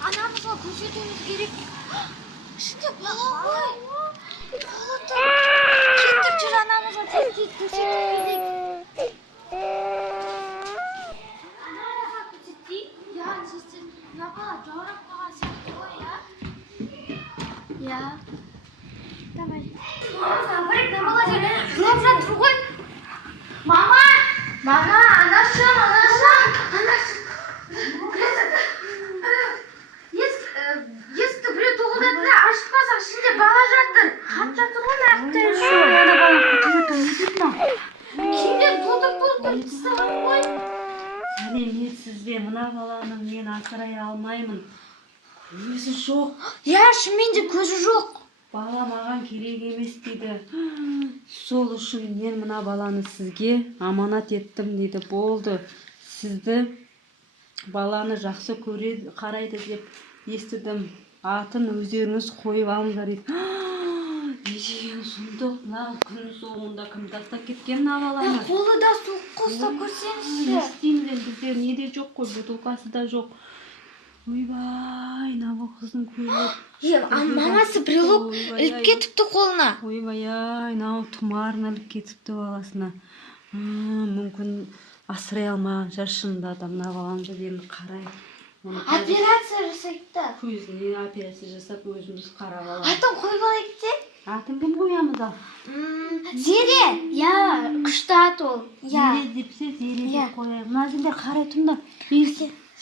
Anamızla koşuyoruz gerek. Şimdi bala koy. Balata. Gittik çür anamızla tez koşuyoruz gerek. Anamızla koşuyoruz. Ya siz ya bala coğraf bala sen koy ya. Ya. Tamam. Mama bırak ne balacak? Şurada dur koy. Mama. Mama anlaşım. Есті біреу тоғылдады да ашып қалса ішінде бала жатыр. Хат жатыр ғой нақты. Ана бала көтеріп не дейді мынау? Kimде бұлтып тастаған ғой? Сәлеметсіз бе, мына баланы мен асырай алмаймын. Көзі жоқ. Я, шынымен де көзі жоқ. Бала маған керек емес дейді. Сол үшін мен мына баланы сізге аманат еттім дейді. Болды. Сізді баланы жақсы көреді, қарайды деп естідім. Атын өздеріңіз қойып алыңдар дейді. Ежеген сұмдық, мына күн соңында кім тастап кеткен мына баланы? Қолы да суық қостап көрсеңізші. Не істейміз, бізде неде жоқ қой, бутылкасы да жоқ. Ойбай, мына қыздың көйлек. Мамасы брелок іліп кетіпті қолына. Ойбай, мынау тұмарын іліп кетіпті баласына. Мүмкін асырай алмаған шығар шынында да мына баланы енді қарай. Операция жасайды. Көзіне операция жасап өзіміз қарап аламыз. Атын қойып алайық те? Атын кім қоямыз ал? Зере. Я, күшті ат ол. Зере депсе Зере деп қояйық. Мына сендер қарай тұңдар.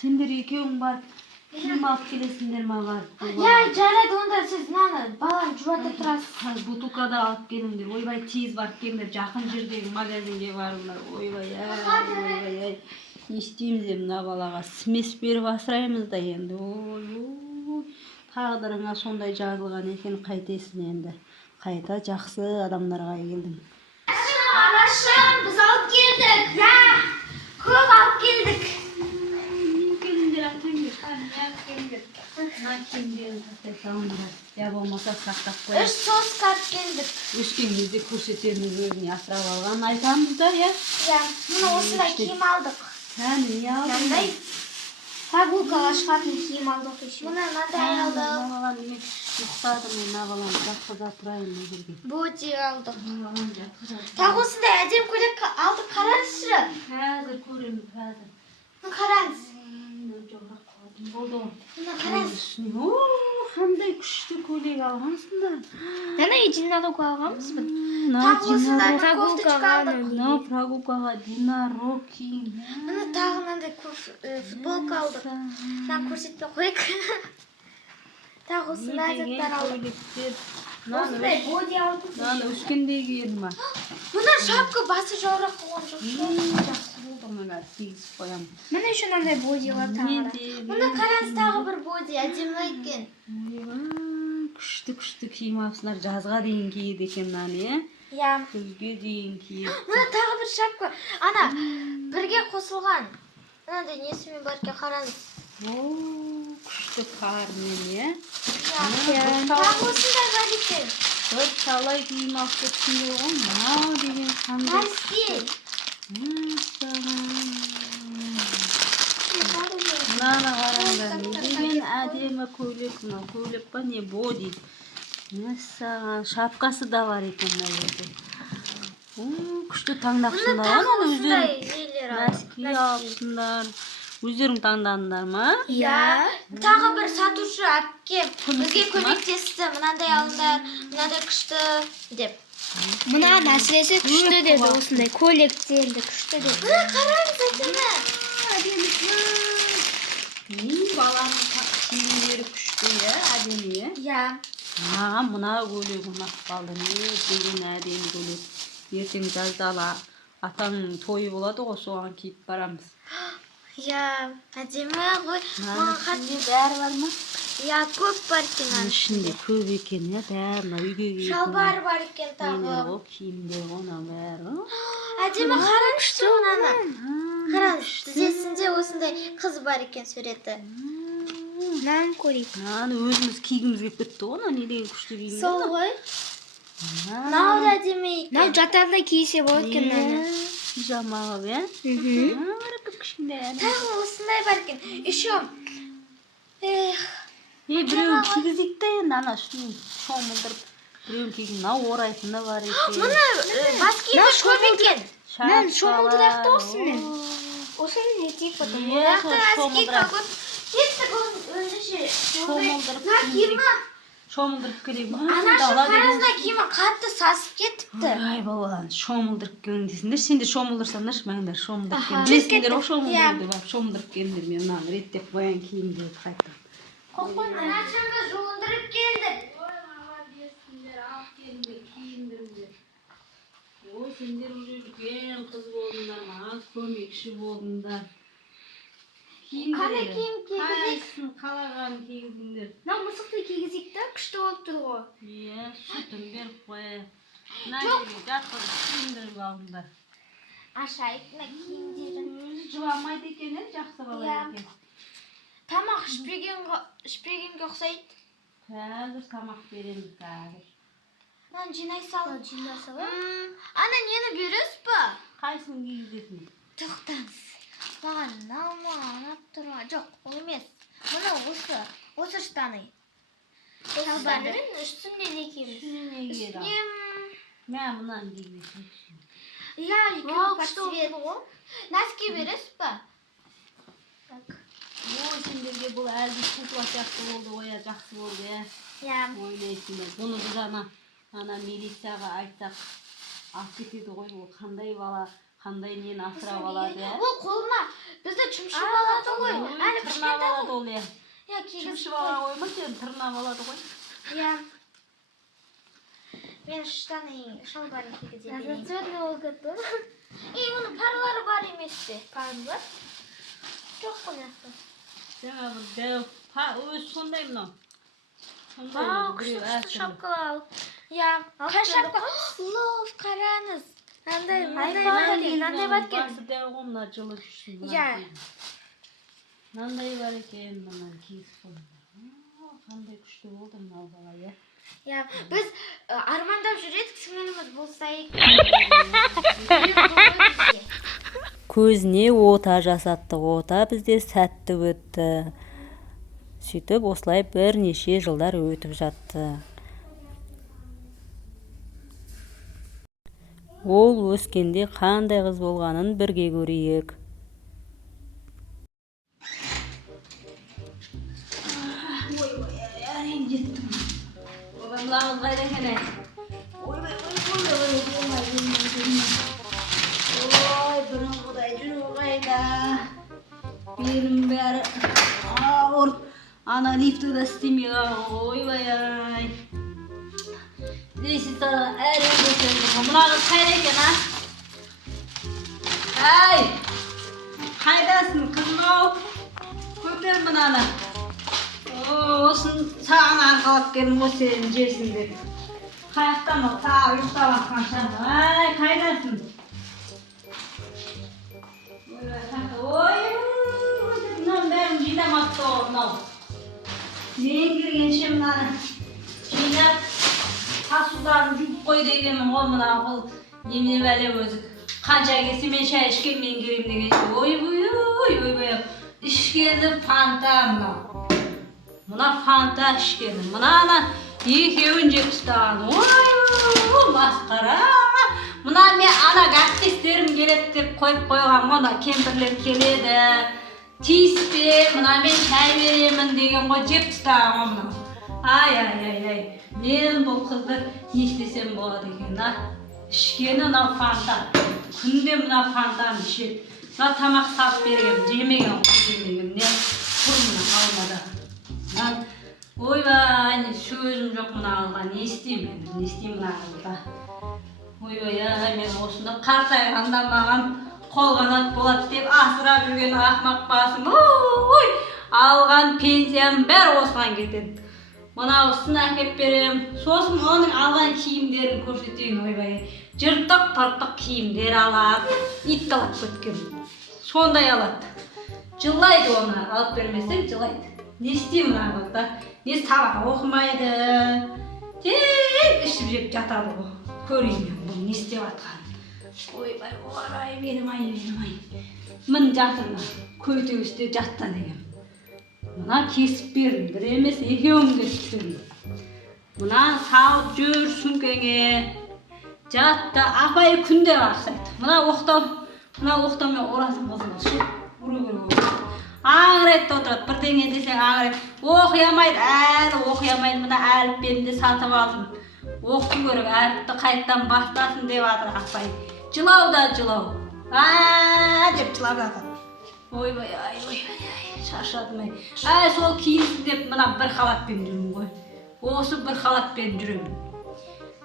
Сендер екеуің бар. Кім алып келесіңдер маған? Я, жарайды онда сіз мынаны баланы жұбатып тұрасыз. Бутылкада алып келіңдер. Ойбай, тез барып келіңдер. Жақын жердегі магазинге барыңдар. Ойбай. Не істейміз мына балаға? Смес беріп асыраймыз да енді. Тағдырыңа сондай жазылған екен, қайтесің енді. Қайта жақсы адамдарға келдің. Анашым, біз алып келдік. Я, көп алып келдік. Не келіңдер, атаңдер. Не алып келіңдер. Мына киімдерін тастай салыңдар. Я болмаса сақтап қояйық. 3 соска алып келдік. Өскен кезде көрсетеріміз өзіне асырап алған айтамыз да, я? Я, мына осындай киім алдық. Не алдың? Мынандай прогулкаға шығатын киім алдық еще. Мынандай алдық. Мына баланы мен ұйықтадым, мына баланы жатқыза тұрайын мына жерге. Боди алдық. Тағы осындай әдемі көйлек алдық, қараңызшы. Қазір көреміз, қазір. Қараңыз. Болды. Мына қараңыз. Қандай күшті көйлек алғансыңдар. Мына единорог алғанбыз біз. Тағы осындай кофточка алдық. Мына прогулкаға единорог киім. Мына тағы мынандай футболка алдық. Мына көрсетпей қойық. Тағы осындай заттар алдық. Осындай боди алдық. Мынаны өскендегі еді ма? Мына шапка басы жаурақ болған жоқ. Жақсы болды, мына тегізіп қоямын. Мына еще мынандай бодилар тағы. Мына қараңыз тағы бір боди, әдемі екен. Күшті киім алыпсыңдар, жазға дейін киеді екен мынаны, е? Я. Күзге дейін киеді. Мына тағы бір шапка. Ана, бірге қосылған. Мынандай несімен бар екен, қараңыз. Күшті қармен, е? Тағы осындай бар екен. Бір талай киім алып кетсіңдер ғой, мынау деген қандай. Мәскей. Мынаны қараңдар, не деген әдемі әдемі көйлек, мынау көйлек па не боди. Мәссаған, шапкасы да бар екен мына жерде. Күшті таңдапсыңдар ма? Өздерің носки алыпсыңдар. Өздерің таңдадыңдар ма? Иә. Тағы бір сатушы әпке бізге көмектесті. Мынандай алыңдар, мынандай күшті деп. Мына мәселесі күшті деді, осындай көйлектерді күшті деді. Мына қараңыз әдемі. Баланың киімдері күшті, әдемі. Иә. Маған мына көйлек ұнап қалды. Деген әдемі көйлек. Ертең жазда атаның тойы болады ғой, соған киіп барамыз. Иә, әдемі ғой. Маған қатты бәрі бар ма? Иә, көп бар екен. Ішінде көп екен, бәрі үйге киетін. Шалбар бар екен тағы. Киімдер ғана бәрі. Әдемі қараңызшы мынаны. Қараңыз, тізесінде осындай қыз бар екен суреті. Мынаны көрейік. Мынаны өзіміз кигіміз келіп кетті ғой, не деген күшті киім. Сол ғой. Мынау да әдемі екен. Мынау жатарда кисе болады екен мынаны. Пижамаға, бе? Тағы осындай бар екен. Еще. Біреуін кигізейік та енді, ана үстінен шомылдырып. Біреуін кигізейік, мынау орайтыны бар екен. Мұны бас киімі көп екен. Мынаны шомылдырақты осымен. Осыны не тиіп отыр? Шомылдырып келейік. Анашы қаразына киімі қатты сасып кетіпті. Ай балалан, шомылдырып келің дейсіңдер. Сендер шомылдырсаңдар, мәңдер шомылдырып келің. Білесіңдер о шомылдырды бар, шомылдырып келіңдер. Мен мынаны реттеп қоян киімді қайттым. Анашымды жуындырып келдік. Ой, сендер уже үлкен қыз болдыңдар, маған көмекші болдыңдар. Қандай киім кигізейік? Қайсын қалаған кигізіңдер. Мынау мысықты кигізейік та, күшті болып тұр ғой. Иә, сүтін беріп қояйық. Мына жерге жатқызып киіндіріп алыңдар. Ашайық мына киімдерін. Өзі жыламайды екен, жақсы бала екен. Тамақ ішпегенге ұқсайды. Қазір тамақ береміз қазір. Мынаны жинай салып. Ана нені бересіз ба? Қайсын кигізесің? Тоқтаңыз. Маған мынау анап тұрған. Жоқ, ол емес. Мына осы штаны. Шалбарын үстінде не киеміз? Үстіне... Мен мұнан кигізесің. Иә, екеуі по цвету. Носки бересіз ба? Ой, сендерге бұл әлде кукла сияқты болды, оя жақсы болды, Иә. Ойлайсыңдар. Бұны біз ана милицияға айтсақ, алып кетеді ғой, ол қандай бала, қандай нені асырап алады, Ол қолына бізді чымшып алады ғой. Әлі тырнап алады ол, Чымшып алады ғой, тырнап алады ғой. Иә. Мен шалбарын кигізе берейін. Разноцветный ол кетті. Оның парлары бар емес пе? Пары бар? Жоқ қой яқты. Өзі сондай мынау. Күшті шапкалы ал. Иә. Қай шапка? Лов, қараңыз. Мынандай бар екен. Басы дәу ғой, мына жылы жүрсін. Иә. Мынандай бар екен, мынаны киіз қойыңдар. Қандай күшті болды мынау бала, Иә, біз армандап жүредік, сіңіліміз болсайық. Көзіне ота жасаттық, ота бізде сәтті өтті. Сөйтіп, осылай бірнеше жылдар өтіп жатты. Ол өскенде қандай қыз болғанын бірге көрейік. Бұлағыз қайда кәне? Ой, бұрынғыдай жүру қайда? Берім бәрі ауыр. Ана лифті да істемей қалған. Ойбай-ай. Лесица әрі көтерді. Бұлағыз қайда екен, Әй! Қайдасың, қызым-ау? Көтер мынаны. Осын саған арқалап келдім ғой сенің жесін деп. Қаяқтан ол тағы ұйықтап атқан шанда. Ай, қайдасың? Ой, мынау бәрін жинамапты ғой мынау. Мен келгенше мынаны жинап, тасударын жуып қой дегенмін ғой мына бұл немене бәле өзі. Қанша келсе мен шай ішкен мен келем дегенше. Ой, ішкені фанта мынау. Mına fanta içkeni. Mına ekеуін жеп тастаған. Ой, масқара. Мына мен ана гәптестерім келеді деп қойып қойған. Мына кемпірлер келеді. Тиіспе, мына мен шай беремін деген ғой, жеп тастаған мына. Ай. Мен бұл қызды не істесем болады екен, а? Ішкені мына фанта. Күнде мына фантаны ішеді. Мына тамақ салып берген, жемеген не құрмына қалмады. Ойбай, сөзім жоқ мына алға, не істеймін мына алға. Ойбай, мен осында қартайғанда маған қолғанат болады деп асырап жүрген ақмақ басым. Ой, алған пенсияның бәрі осыған кетеді. Мынауысын әкеп берем, сосын оның алған киімдерін көрсетейін. Ойбай, жыртық-тыртық киімдер алады, ит талап кеткен. Сондай алады. Жылайды оны, алып бермесең жылайды. Не істеймін ағылда? Не сабақ оқымайды. Тек ішіп жеп жатады ғой. Көрейін мен бұл не істеп атқан. Ойбай, орай, менім ай. Мін жатырмын, көйтеу істе жатта деген. Мына кесіп бердім, бір емес екеуін кесіп бердім. Мына салып жүр сүмкеңе. Жатта, апай күнде ақсайды. Мына оқтаумен орасың қызым. Аңырайды отырады, бірдеңе десең аңырайды. Оқиямайды, әлі оқиямайды. Мына әліппені сатып алдым. Оқу керек, әріпті қайттан бастасын деп атыр апай. Жылау да жылау. Деп жылап жатыр. Ойбай, шаршадым ай. Сол киінсін деп мына бір халатпен жүрмін ғой. Осы бір халатпен жүремін.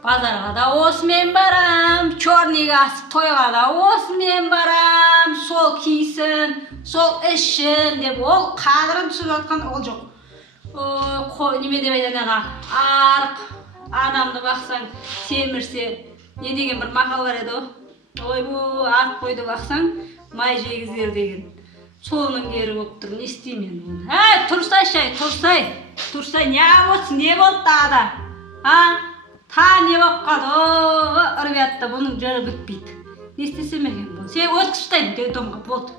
Базарға да осымен барам, черныйға асып тойға да осымен барам, сол киісін, сол ішін деп ол қадырын түсіп жатқан ол жоқ. Неме деп айтады, арық адамды бақсаң, семірсе, не деген бір мақал бар еді. Ойбу, ат қойды бақсаң, май жегізер деген. Соның кері болып тұр, не істеймін оны. Тұрсай, не болды ада? Та не болып қалды, ұрвятта бұның жыры бітпейді. Не істесем екен бұл? Сен өткіштайым, детдомға болды.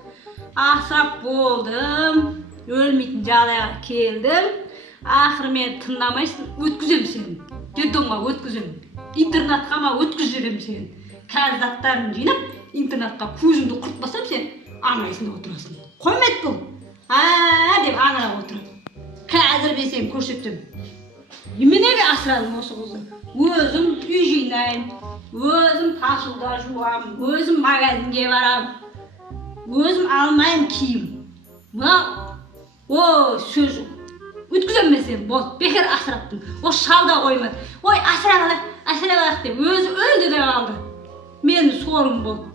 Асырап болдым, өлмейтін жағдайға келдім. Ақыры мен тыңдамайсың, өткізем сені. Детдомға өткізем. Интернатқа ма өткіз жүрем сені. Қазір заттарын жинап, интернатқа көзіңді құртпасам сен аңырайсың да отырасың. Қоймайды бұл. Деп аңырап отырады. Қазір мен сені көрсетем. Неменеге асырадым осы қызы? Өзім үй жинайым, өзім тасуда жуам, өзім магазинге барам, өзім алмайым киім. Мына, сөз өткізем мен сені, болды, бекер асыраттым. Осы шалда қоймады. Ой, асырап деп, өзі өлді де қалды. Менің сорым болды.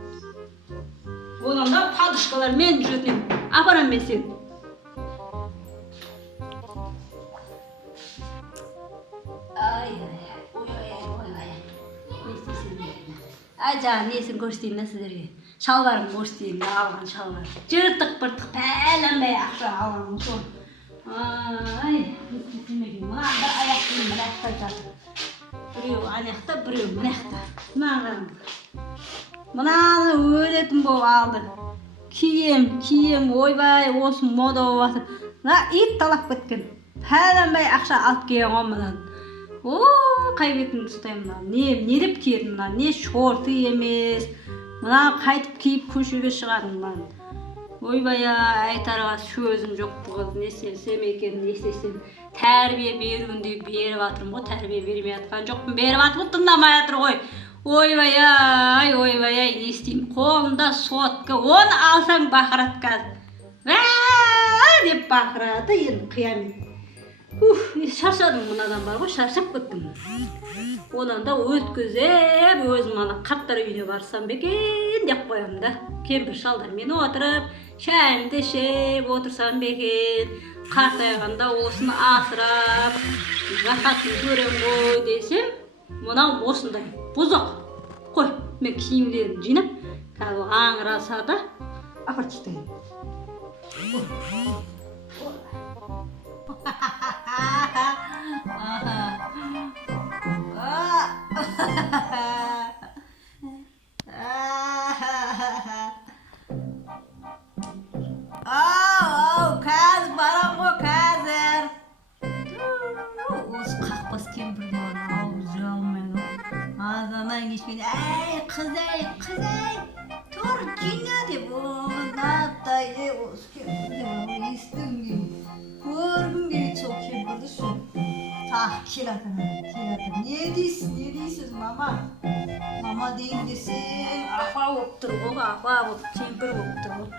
Одан да падышкалар мен жүретін, апарам мен сені. Жаңа несін көрсетейін сіздерге. Шалбарым көрсетейін, алған шалбар. Жыртық-пыртық пәлінбей ақша алған сол. Мынада аяқтың мынақта жатыр. Біреу аяқта, біреу мынақта. Мынаны өлетін болып алды. Кием, ойбай, осы мода болып жатыр. Мына ит талап кеткен. Пәлінбей ақша алып келген ғой мынаны. Қай бетімді ұстаймын, не деп киедім, не шорты емес, мына қайтып киіп көшеге шығадым. Ойбай, айтарға сөзім жоқ бұғыз, не істесем екен, не істесем. Тәрбие беруінде беріп атырым ғой, тәрбие бермей атқан жоқпын, беріп атып тыңдамай атыр ғой. Ойбай, не істеймін, қолымда сотка, оны алсаң бақырат қазір. Деп бақыраты, енді қиямет. Шаршадым мынадан бар ғой, шаршап кеттім. Онан да өткізіп, өзім ана қарттар үйіне барсам бекен деп қоям да. Кемпір шалдармен отырып, шайымды ішіп отырсам бекен. Қартайғанда осыны асырап, рахатын көрем ғой десем, мынау осындай бұзық. Қой, мен киімдерін жинап, қазір аңыраса да апарып тастайын. Қазір барам ғой, қазір. beni. Ey kızay. Dur cina de bu. Nattaydı olsun. İstim. Görgüm gibi çok iyi buradasın. Kiradın. Ne diyorsun mama? Mama deyin desin. Apa optur o, apa optur. Kempir optur.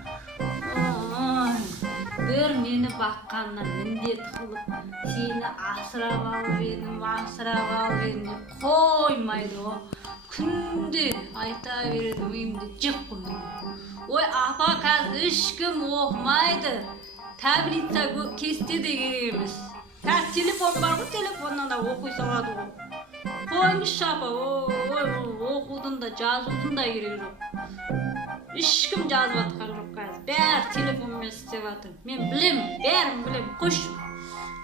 Bir meni bakkandan mindet kılıp seni asırap alып edin dep koymaydı o. Күнде айта береді үйімде жек қойды. Ой апа қазір ешкім оқымайды. Таблица кесте де керек емес. Қазір телефон бар ғой, телефоннан да оқи салады ғой. Қойыңызшы апа, оқудың да жазудың да керек жоқ. Ешкім жазып жатқан жоқ қазір. Бәрі телефонмен істеп жатыр. Мен білем, бәрін білем. Қойшы.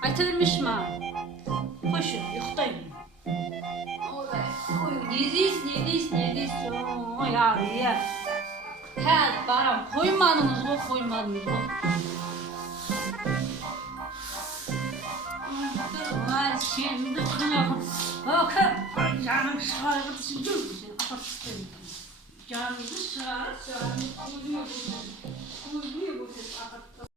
Айта бермеші маған. Қойшы, ұйықтаймын. Не дейсің? Ой, ағия. Қазір барам, қоймадыңыз ғой. Ай, сенді қылығын. Жаның шығарып жүрді. Жаныңды шығарып, жаныңды көзіне көрсетіп.